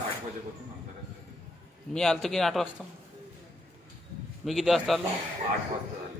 8 वाजेपासून आमच्याकडे मी आलतो की 8 वाजता. मी किती वाजता आलो? 8 वाजता झाले.